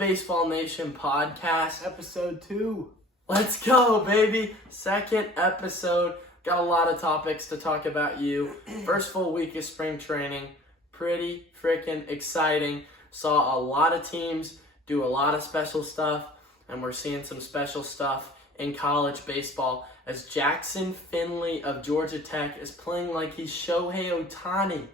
Baseball Nation podcast. Episode 2. Let's go, baby. Second episode. Got a lot of topics to talk about you. First full week of spring training. Pretty freaking exciting. Saw a lot of teams do a lot of special stuff, and we're seeing some special stuff in college baseball as Jackson Finley of Georgia Tech is playing like he's Shohei Ohtani.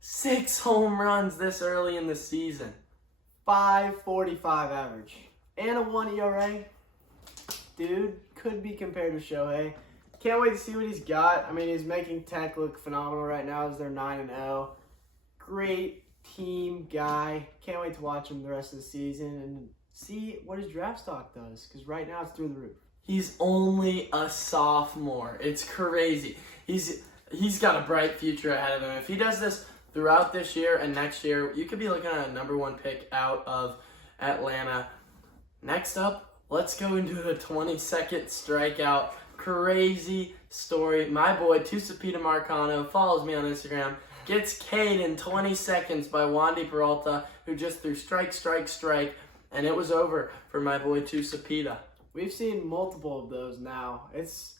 6 home runs this early in the season. 5.45 average. And a 1 ERA. Dude, could be compared to Shohei. Can't wait to see what he's got. I mean, he's making Tech look phenomenal right now as they're 9-0. Great team guy. Can't wait to watch him the rest of the season and see what his draft stock does. Because right now it's through the roof. He's only a sophomore. It's crazy. He's got a bright future ahead of him. If he does this throughout this year and next year, you could be looking at a number 1 pick out of Atlanta. Next up, let's go into the 22nd strikeout. Crazy story. My boy, Tusapita Marcano, follows me on Instagram, gets K'd in 20 seconds by Wandy Peralta, who just threw strike, and it was over for my boy Tusapita. We've seen multiple of those now. It's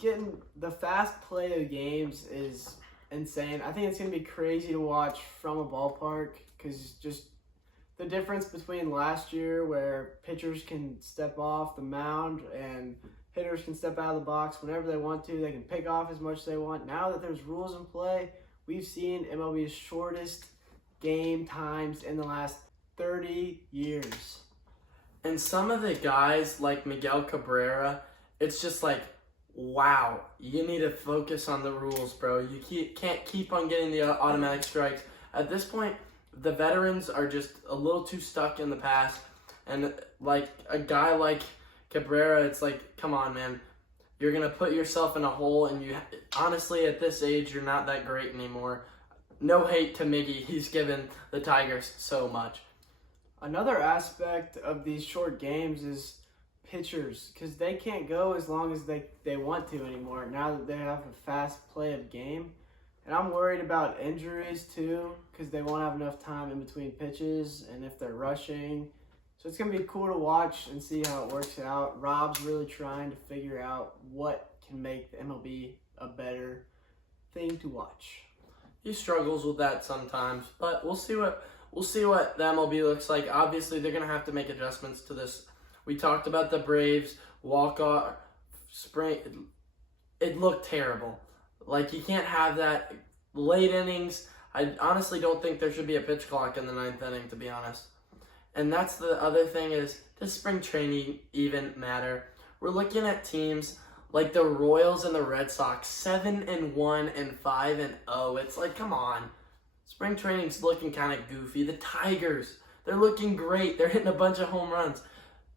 getting, the fast play of games is insane. I think it's going to be crazy to watch from a ballpark because just the difference between last year where pitchers can step off the mound and hitters can step out of the box whenever they want to. They can pick off as much as they want. Now that there's rules in play, we've seen MLB's shortest game times in the last 30 years. And some of the guys like Miguel Cabrera, it's just like, wow, you need to focus on the rules, bro. You can't keep on getting the automatic strikes. At this point, the veterans are just a little too stuck in the past. And like a guy like Cabrera, it's like, come on, man. You're going to put yourself in a hole, and you honestly, at this age, you're not that great anymore. No hate to Miggy. He's given the Tigers so much. Another aspect of these short games is pitchers, because they can't go as long as they want to anymore now that they have a fast play of game. And I'm worried about injuries too, because they won't have enough time in between pitches and if they're rushing. So it's going to be cool to watch and see how it works out. Rob's really trying to figure out what can make the MLB a better thing to watch. He struggles with that sometimes, but we'll see what the MLB looks like. Obviously, they're going to have to make adjustments to this. We talked about the Braves walk-off spring. It looked terrible. Like, you can't have that late innings. I honestly don't think there should be a pitch clock in the 9th inning, to be honest. And that's the other thing is, does spring training even matter? We're looking at teams like the Royals and the Red Sox, 7-1 and 5-0. It's like, come on. Spring training's looking kind of goofy. The Tigers, they're looking great. They're hitting a bunch of home runs.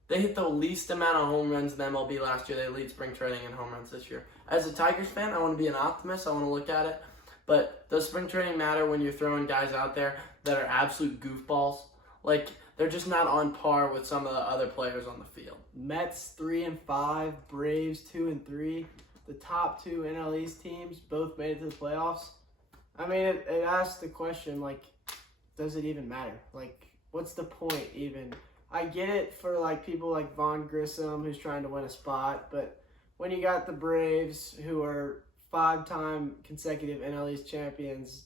They hit the least amount of home runs in the MLB last year. They lead spring training in home runs this year. As a Tigers fan, I want to be an optimist. I want to look at it. But does spring training matter when you're throwing guys out there that are absolute goofballs? Like, they're just not on par with some of the other players on the field. Mets 3-5, Braves 2-3. The top 2 NL East teams both made it to the playoffs. I mean, it asks the question, like, does it even matter? Like, what's the point even? I get it for, like, people like Vaughn Grissom who's trying to win a spot, but when you got the Braves, who are 5-time consecutive NL East champions,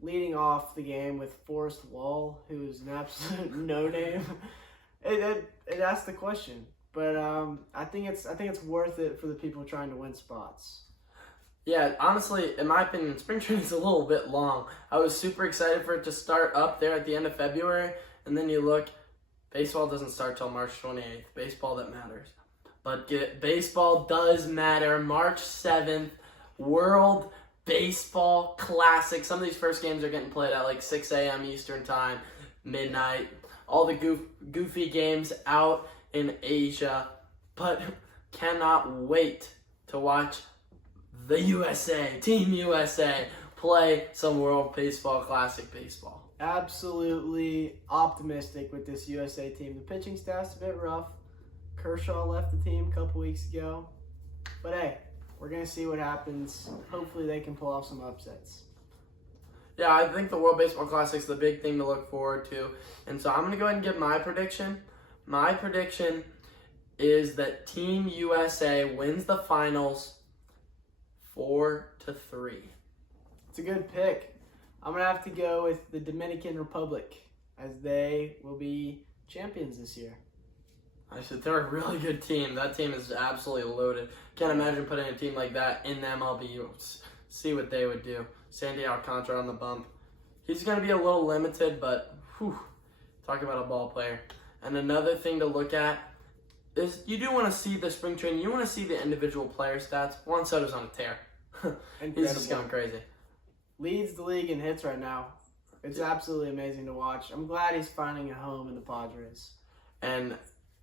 leading off the game with Forrest Wall, who's an absolute no-name, it asks the question. But I think it's worth it for the people trying to win spots. Yeah, honestly, in my opinion, spring training's a little bit long. I was super excited for it to start up there at the end of February, and then you look, baseball doesn't start till March 28th. Baseball that matters. But baseball does matter. March 7th, World Baseball Classic. Some of these first games are getting played at like 6 a.m. Eastern Time, midnight. All the goofy games out in Asia. But cannot wait to watch the USA, Team USA, play some World Baseball Classic baseball. Absolutely optimistic with this USA team. The pitching staff's a bit rough. Kershaw left the team a couple weeks ago. But hey, we're going to see what happens. Hopefully they can pull off some upsets. Yeah, I think the World Baseball Classic is the big thing to look forward to. And so I'm going to go ahead and give my prediction. My prediction is that Team USA wins the finals 4-3. It's a good pick. I'm going to have to go with the Dominican Republic, as they will be champions this year. I said they're a really good team. That team is absolutely loaded. Can't imagine putting a team like that in the MLB. See what they would do. Sandy Alcantara on the bump. He's going to be a little limited, but talk about a ball player. And another thing to look at is you do want to see the spring training. You want to see the individual player stats. Juan Soto's on a tear. He's just going crazy. Leads the league in hits right now. It's absolutely amazing to watch. I'm glad he's finding a home in the Padres. And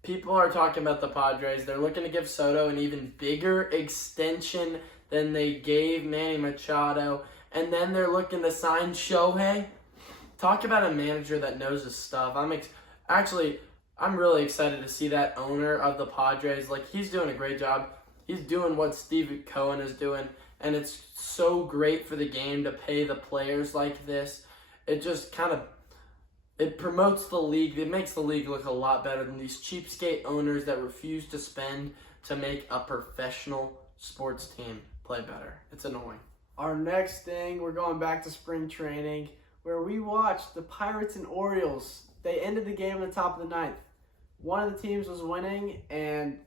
people are talking about the Padres. They're looking to give Soto an even bigger extension than they gave Manny Machado. And then they're looking to sign Shohei. Talk about a manager that knows his stuff. I'm really excited to see that owner of the Padres. Like, he's doing a great job. He's doing what Steve Cohen is doing. And it's so great for the game to pay the players like this. It just it promotes the league. It makes the league look a lot better than these cheapskate owners that refuse to spend to make a professional sports team play better. It's annoying. Our next thing, we're going back to spring training, where we watched the Pirates and Orioles. They ended the game at the top of the ninth. One of the teams was winning, and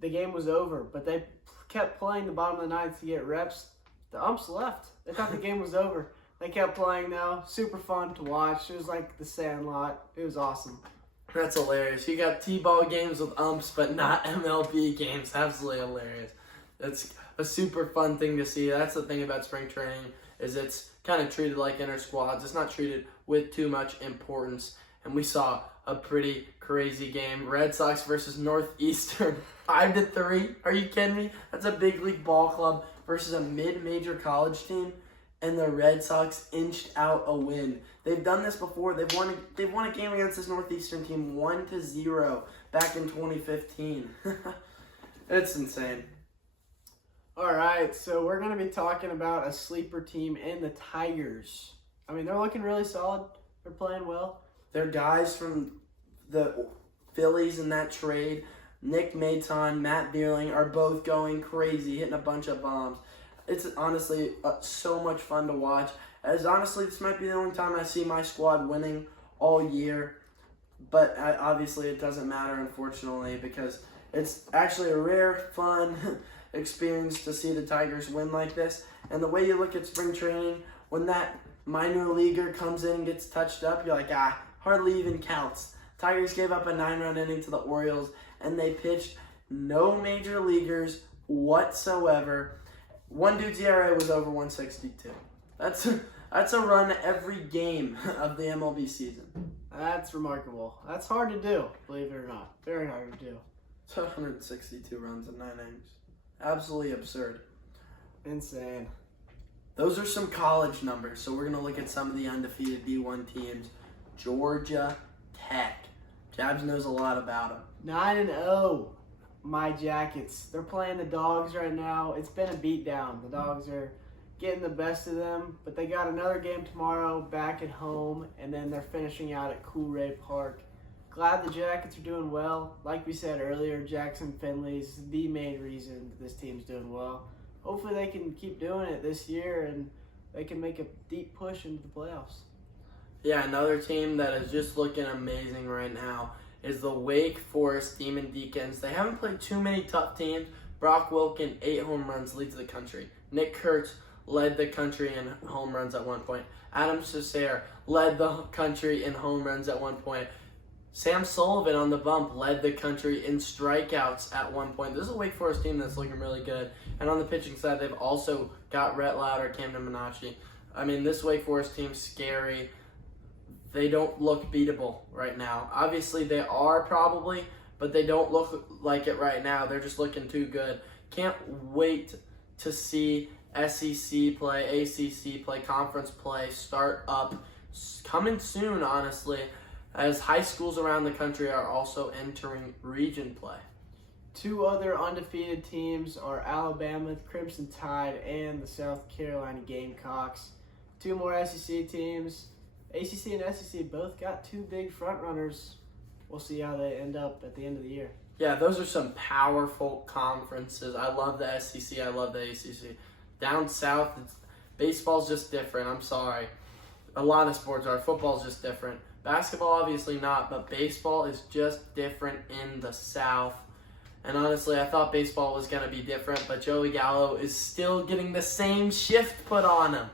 the game was over, but they kept playing the bottom of the ninth to get reps. The umps left. They thought the game was over. They kept playing, though. Super fun to watch. It was like the Sandlot. It was awesome. That's hilarious. You got T-ball games with umps, but not MLB games. Absolutely hilarious. It's a super fun thing to see. That's the thing about spring training, is it's kind of treated like inter squads. It's not treated with too much importance. And we saw a pretty crazy game. Red Sox versus Northeastern, 5-3. Are you kidding me? That's a big league ball club versus a mid-major college team, and the Red Sox inched out a win. They've done this before. They've won a game against this Northeastern team 1-0 back in 2015. It's insane. All right, so we're going to be talking about a sleeper team in the Tigers. I mean, they're looking really solid. They're playing well. They're guys from the Phillies in that trade. Nick Maton, Matt Bierling are both going crazy, hitting a bunch of bombs. It's honestly so much fun to watch. As honestly, this might be the only time I see my squad winning all year. But obviously it doesn't matter, unfortunately, because it's actually a rare, fun experience to see the Tigers win like this. And the way you look at spring training, when that minor leaguer comes in and gets touched up, you're like, hardly even counts. Tigers gave up a 9-run inning to the Orioles, and they pitched no major leaguers whatsoever. One dude's ERA was over 162. That's a run every game of the MLB season. That's remarkable. That's hard to do, believe it or not. Very hard to do. It's 162 runs in 9 innings. Absolutely absurd. Insane. Those are some college numbers, so we're going to look at some of the undefeated D1 teams. Georgia Tech. Jabs knows a lot about them. 9-0. My Jackets. They're playing the Dogs right now. It's been a beatdown. The Dogs are getting the best of them, but they got another game tomorrow back at home, and then they're finishing out at Coolray Park. Glad the Jackets are doing well. Like we said earlier, Jackson Finley's the main reason this team's doing well. Hopefully they can keep doing it this year, and they can make a deep push into the playoffs. Yeah, another team that is just looking amazing right now is the Wake Forest Demon Deacons. They haven't played too many tough teams. Brock Wilken, 8 home runs, leads the country. Nick Kurtz led the country in home runs at one point. Adam Cesare led the country in home runs at one point. Sam Sullivan on the bump led the country in strikeouts at one point. This is a Wake Forest team that's looking really good. And on the pitching side, they've also got Rhett Lauder, Camden Minacci. I mean, this Wake Forest team's scary. They don't look beatable right now. Obviously, they are probably, but they don't look like it right now. They're just looking too good. Can't wait to see SEC play, ACC play, conference play start up. Coming soon, honestly, as high schools around the country are also entering region play. 2 other undefeated teams are Alabama, the Crimson Tide, and the South Carolina Gamecocks. 2 more SEC teams. ACC and SEC both got 2 big front runners. we'll see how they end up at the end of the year. Yeah, those are some powerful conferences. I love the SEC. I love the ACC. Down south, baseball's just different. I'm sorry. A lot of sports are. Football's just different. Basketball, obviously not, but baseball is just different in the South. And honestly, I thought baseball was going to be different, but Joey Gallo is still getting the same shift put on him.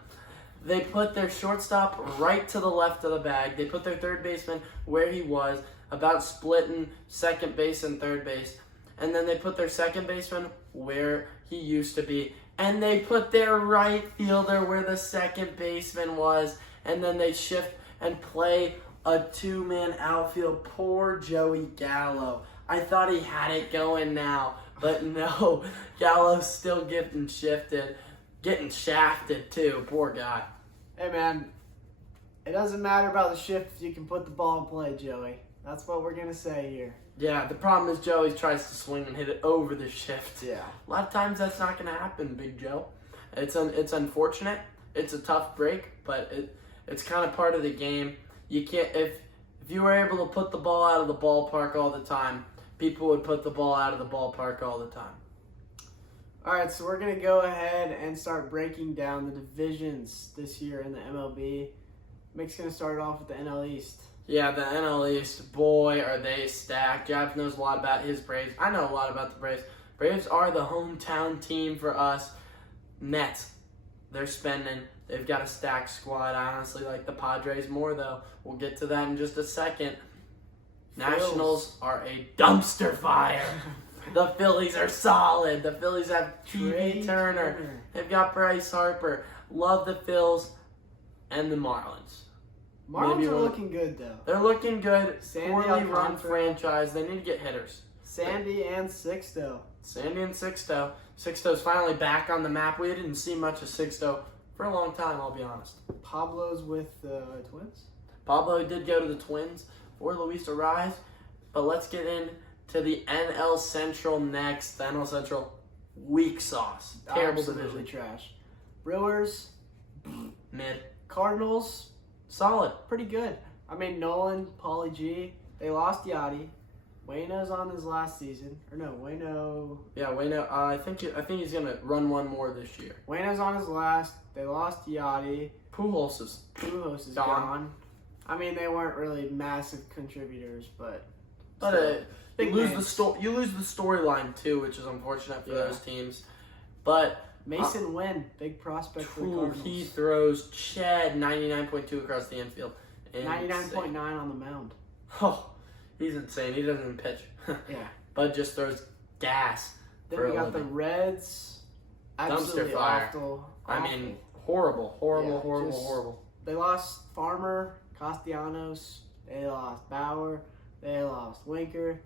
They put their shortstop right to the left of the bag. They put their third baseman where he was, about splitting second base and third base. And then they put their second baseman where he used to be. And they put their right fielder where the second baseman was. And then they shift and play a two-man outfield. Poor Joey Gallo. I thought he had it going now, but no. Gallo's still getting shifted. Getting shafted, too. Poor guy. Hey, man, it doesn't matter about the shift if you can put the ball in play, Joey. That's what we're going to say here. Yeah, the problem is Joey tries to swing and hit it over the shift. Yeah. A lot of times that's not going to happen, Big Joe. It's unfortunate. It's a tough break, but it's kind of part of the game. You can't if you were able to put the ball out of the ballpark all the time, people would put the ball out of the ballpark all the time. All right, so we're going to go ahead and start breaking down the divisions this year in the MLB. Mick's going to start off with the NL East. Yeah, the NL East, boy, are they stacked. Jabs knows a lot about his Braves. I know a lot about the Braves. Braves are the hometown team for us. Mets, they're spending. They've got a stacked squad. I honestly like the Padres more, though. We'll get to that in just a second. Nationals are a dumpster fire. The Phillies are solid. The Phillies have Trey Turner. They've got Bryce Harper. Love the Phils and the Marlins. Marlins are looking good, though. They're looking good. Sandy Poorly run Alcantara. franchise. They need to get hitters. Sandy and Sixto. Sandy and Sixto. Sixto's finally back on the map. We didn't see much of Sixto for a long time, I'll be honest. Pablo's with the Twins. Pablo did go to the Twins for Luis Ariz. But let's get into the NL Central next. The NL Central, weak sauce. Terrible Absolutely division. trash. Brewers, Mid. Cardinals, Solid. pretty good. I mean, Nolan, Pauly G, they lost Yachty. Wayno's on his last season. Or no, Wayno. Yeah, Wayno. I think he's gonna run one more this year. Wayno's on his last. They lost Yachty. Pujols is Pujols is Gone. gone. I mean, they weren't really massive contributors, but But big you lose names. you lose the storyline too, which is unfortunate for Yeah. those teams. But Mason Wynn, big prospect for the ooh, Cardinals. he throws Chad 99.2 across the infield. 99.9 on the mound. Oh, he's insane. He doesn't even pitch. Yeah. Bud just throws gas. Then for we a got the living. Reds. Absolutely fire. awful. I mean, horrible. Yeah, just- Horrible. They lost Farmer, Castellanos. They lost Bauer. They lost Winker.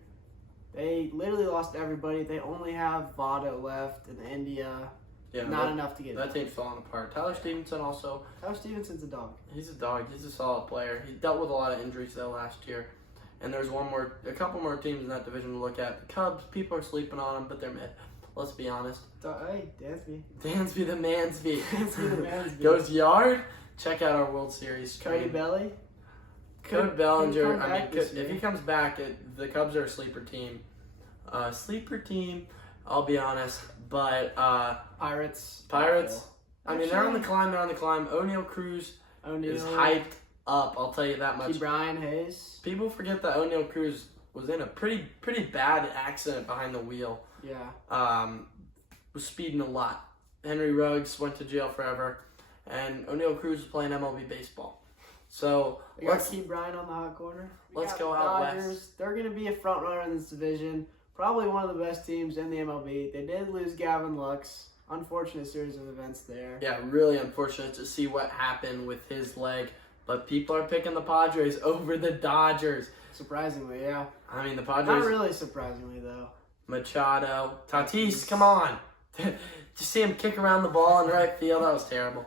They literally lost everybody. They only have Votto left in India. Yeah, Not enough to get that it. team's falling apart. Tyler Stevenson also, Tyler Stevenson's a dog. he's a dog. He's a solid player. He dealt with a lot of injuries though last year. And there's a couple more teams in that division to look at. The Cubs, people are sleeping on them, but they're mid. Let's be honest. Hey, Dansby. Dansby the Mansby. Dansby the Mansby. Goes yard. Check out our World Series Cody stream. Belly. Cody Bellinger. come I mean, back this if he year. comes back, the Cubs are a sleeper team. I'll be honest. But Pirates. Pirates. I mean, they're on the Actually, climb. They're on the climb. O'Neal Cruz O'Neal. is hyped up. I'll tell you that much. Brian Hayes. People forget that O'Neal Cruz was in a pretty bad accident behind the wheel. Yeah. Was speeding a lot. Henry Ruggs went to jail forever, and O'Neal Cruz is playing MLB baseball. So We got let's Key Brian on the hot corner. We let's got go the out Dodgers. west. They're going to be a front runner in this division. Probably one of the best teams in the MLB. They did lose Gavin Lux. Unfortunate series of events there. Yeah, really unfortunate to see what happened with his leg, but people are picking the Padres over the Dodgers. Surprisingly, yeah. I mean, the Not Padres. really surprisingly, though. Machado, Tatis, come on! Did you see him kick around the ball in right field? That was terrible.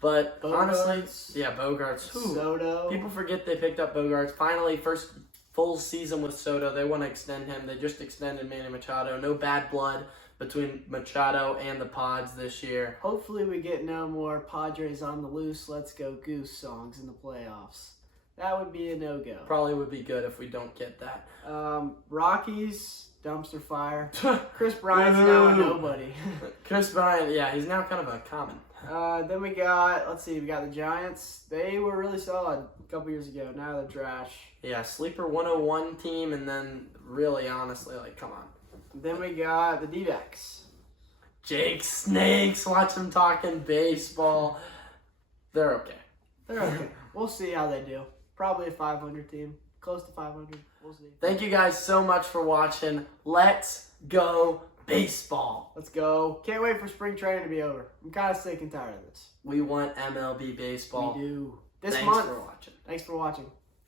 But honestly, Bogarts, yeah, Bogarts. Whew. Soto. People forget they picked up Bogarts. Finally, first full season with Soto. They want to extend him. They just extended Manny Machado. No bad blood between Machado and the Pods this year. Hopefully we get no more Padres on the loose, let's go Goose songs in the playoffs. That would be a no-go. Probably would be good if we don't get that. Rockies, dumpster fire. Chris Bryant's now a nobody. Chris Bryant, yeah, he's now kind of a common. Then we got the Giants. They were really solid a couple years ago. Now they're trash. Yeah, sleeper 101 team, and then really, honestly, like, come on. Then we got the D-backs. Jake Snakes, watch them talking baseball. They're okay. They're okay. We'll see how they do. Probably a 500 team. Close to 500. We'll see. Thank you guys so much for watching. Let's go baseball. Let's go. Can't wait for spring training to be over. I'm kind of sick and tired of this. We want MLB baseball. We do. Thanks month. for watching. Thanks for watching.